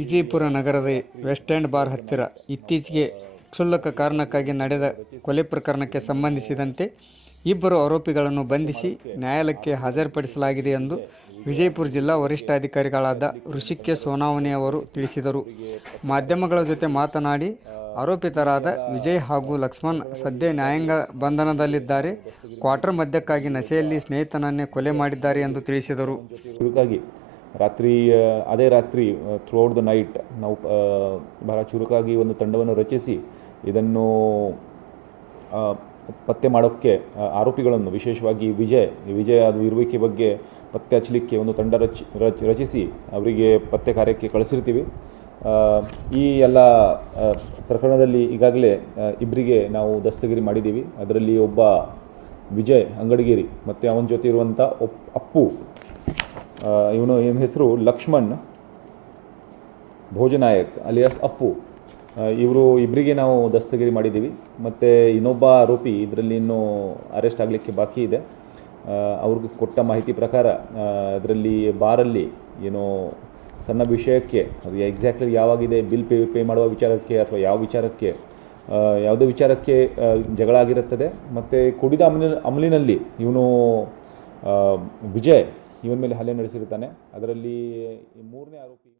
ವಿಜಯಪುರ ನಗರದ West end bar ಹತ್ತಿರ ಇತ್ತೀಚೆಗೆ ಕ್ಷುಲ್ಲಕ ಕಾರಣಕ್ಕಾಗಿ ನಡೆದ ಕೊಲೆ ಪ್ರಕರಣಕ್ಕೆ ಸಂಬಂಧಿಸಿದಂತೆ ಇಬ್ಬರು ಆರೋಪಿಗಳನ್ನು ಬಂಧಿಸಿ ನ್ಯಾಯಾಲಯಕ್ಕೆ ಹಾಜರುಪಡಿಸಲಾಗಿದೆ ಎಂದು ವಿಜಯಪುರ ಜಿಲ್ಲಾ ವರಿಷ್ಠಾಧಿಕಾರಿಗಳಾದ ಋಷಿಕೇಶ್ ಸೋನಾವನೆ ಅವರು ತಿಳಿಸಿದರು. ಮಾಧ್ಯಮಗಳ ಜೊತೆ ಮಾತನಾಡಿ, ಆರೋಪಿತರಾದ ವಿಜಯ್ ಹಾಗೂ ಲಕ್ಷ್ಮಣ್ ಸದ್ಯ ನ್ಯಾಯಾಂಗ ಬಂಧನದಲ್ಲಿದ್ದಾರೆ. ಕ್ವಾರ್ಟರ್ ಮದ್ಯಕ್ಕಾಗಿ ನಶೆಯಲ್ಲಿ ಸ್ನೇಹಿತನನ್ನೇ ಕೊಲೆ ಮಾಡಿದ್ದಾರೆ ಎಂದು ತಿಳಿಸಿದರು. ಅದೇ ರಾತ್ರಿ ಥ್ರೂಔಟ್ ದ ನೈಟ್ ನಾವು ಬಹಳ ಚುರುಕಾಗಿ ಒಂದು ತಂಡವನ್ನು ರಚಿಸಿ ಇದನ್ನು ಪತ್ತೆ ಮಾಡೋಕ್ಕೆ ಆರೋಪಿಗಳನ್ನು, ವಿಶೇಷವಾಗಿ ವಿಜಯ್ ಅದು ಇರುವಿಕೆ ಬಗ್ಗೆ ಪತ್ತೆ ಹಚ್ಚಲಿಕ್ಕೆ ಒಂದು ತಂಡ ರಚಿಸಿ ಅವರಿಗೆ ಪತ್ತೆ ಕಾರ್ಯಕ್ಕೆ ಕಳಿಸಿರ್ತೀವಿ. ಈ ಎಲ್ಲ ಪ್ರಕರಣದಲ್ಲಿ ಈಗಾಗಲೇ ಇಬ್ಬರಿಗೆ ನಾವು ದಸ್ತಗಿರಿ ಮಾಡಿದ್ದೀವಿ. ಅದರಲ್ಲಿ ಒಬ್ಬ ವಿಜಯ್ ಅಂಗಡಿಗೇರಿ ಮತ್ತು ಅವನ ಜೊತೆ ಇರುವಂಥ ಅಪ್ಪು, ಇವನ ಹೆಸರು ಲಕ್ಷ್ಮಣ್ ಭೋಜನಾಯಕ್ ಅಲಿಯಾಸ್ ಅಪ್ಪು, ಇಬ್ಬರಿಗೆ ನಾವು ದಸ್ತಗಿರಿ ಮಾಡಿದ್ದೀವಿ. ಮತ್ತು ಇನ್ನೊಬ್ಬ ಆರೋಪಿ ಇದರಲ್ಲಿ ಇನ್ನೂ ಅರೆಸ್ಟ್ ಆಗಲಿಕ್ಕೆ ಬಾಕಿ ಇದೆ. ಅವ್ರಿಗೆ ಕೊಟ್ಟ ಮಾಹಿತಿ ಪ್ರಕಾರ ಅದರಲ್ಲಿ ಬಾರಲ್ಲಿ ಏನೋ ಸಣ್ಣ ವಿಷಯಕ್ಕೆ, ಅದು ಎಕ್ಸಾಕ್ಟ್ಲಿ ಯಾವಾಗಿದೆ, ಬಿಲ್ ಪೇ ಮಾಡುವ ವಿಚಾರಕ್ಕೆ ಅಥವಾ ಯಾವುದೇ ವಿಚಾರಕ್ಕೆ ಜಗಳ ಆಗಿರುತ್ತದೆ. ಮತ್ತು ಕುಡಿದ ಅಮಲಿನಲ್ಲಿ ಇವನು ವಿಜಯ್ ಇವನ ಮೇಲೆ ಹಲ್ಲೆ ನಡೆಸಿರ್ತಾನೆ. ಅದರಲ್ಲಿ ಮೂರನೇ ಆರೋಪಿ